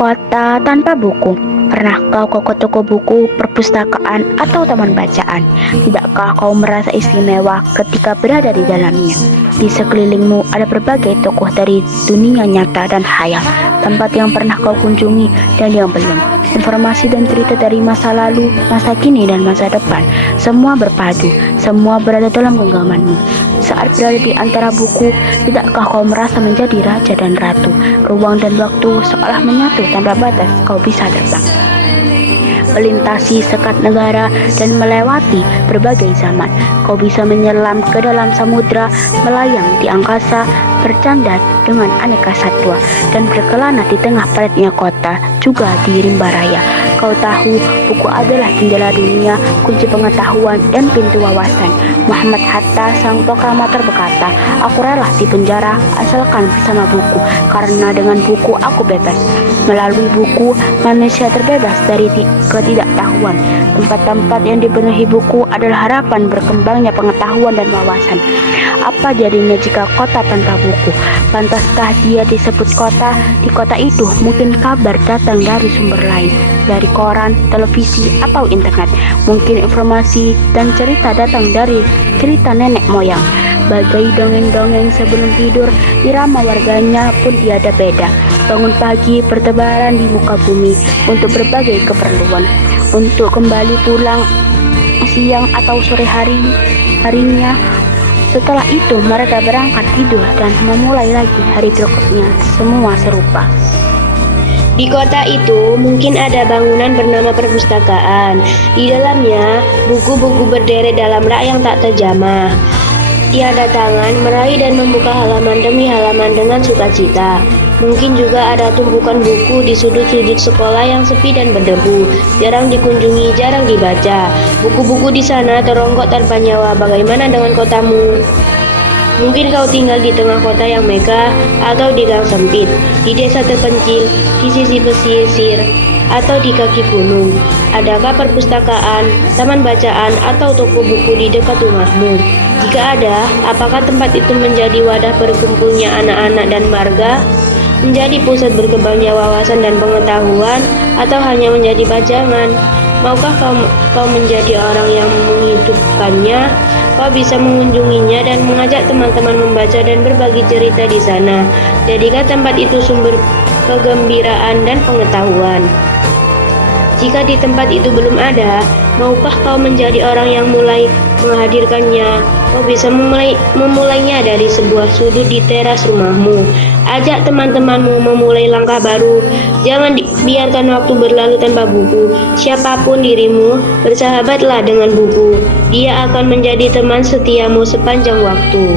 Kota tanpa buku. Pernah kau ke toko buku, perpustakaan, atau taman bacaan? Tidakkah kau merasa istimewa ketika berada di dalamnya? Di sekelilingmu ada berbagai tokoh dari dunia nyata dan khayal, tempat yang pernah kau kunjungi dan yang belum. Informasi dan cerita dari masa lalu, masa kini, dan masa depan, semua berpadu, semua berada dalam genggamanmu. Saat berada di antara buku, tidakkah kau merasa menjadi raja dan ratu? Ruang dan waktu seolah menyatu tanpa batas, kau bisa terbang, melintasi sekat negara dan melewati berbagai zaman. Kau bisa menyelam ke dalam samudra, melayang di angkasa, bercanda dengan aneka satwa, dan berkelana di tengah padatnya kota, juga di rimba raya. Kau tahu, buku adalah jendela dunia, kunci pengetahuan, dan pintu wawasan. Muhammad Hatta, sang proklamator, berkata, "Aku rela di penjara asalkan bersama buku, karena dengan buku aku bebas." Melalui buku, manusia terbebas dari ketidaktahuan. Tempat-tempat yang dipenuhi buku adalah harapan berkembangnya pengetahuan dan wawasan. Apa jadinya jika kota tanpa buku? Pantaskah dia disebut kota? Di kota itu mungkin kabar datang dari sumber lain, dari koran, televisi, atau internet. Mungkin informasi dan cerita datang dari cerita nenek moyang. Bagai dongeng-dongeng sebelum tidur, irama warganya pun tiada beda. Bangun pagi bertebaran di muka bumi untuk berbagai keperluan, untuk kembali pulang siang atau sore harinya. Setelah itu mereka berangkat tidur dan memulai lagi hari berikutnya, semua serupa. Di kota itu mungkin ada bangunan bernama perpustakaan. Di dalamnya buku-buku berderet dalam rak yang tak terjamah. Tiada tangan meraih dan membuka halaman demi halaman dengan sukacita. Mungkin juga ada tumpukan buku di sudut-sudut sekolah yang sepi dan berdebu, jarang dikunjungi, jarang dibaca. Buku-buku di sana teronggok tanpa nyawa. Bagaimana dengan kotamu? Mungkin kau tinggal di tengah kota yang megah, atau di gang sempit, di desa terpencil, di sisi pesisir, atau di kaki gunung. Adakah perpustakaan, taman bacaan, atau toko buku di dekat rumahmu? Jika ada, apakah tempat itu menjadi wadah berkumpulnya anak-anak dan marga? Menjadi pusat berkembangnya wawasan dan pengetahuan, atau hanya menjadi pajangan? Maukah kau menjadi orang yang menghidupkannya? Kau bisa mengunjunginya dan mengajak teman-teman membaca dan berbagi cerita di sana. Jadikan tempat itu sumber kegembiraan dan pengetahuan. Jika di tempat itu belum ada, maukah kau menjadi orang yang mulai menghadirkannya? Kau bisa memulainya dari sebuah sudut di teras rumahmu. Ajak teman-temanmu memulai langkah baru. Jangan biarkan waktu berlalu tanpa buku. Siapapun dirimu, bersahabatlah dengan buku. Dia akan menjadi teman setiamu sepanjang waktu.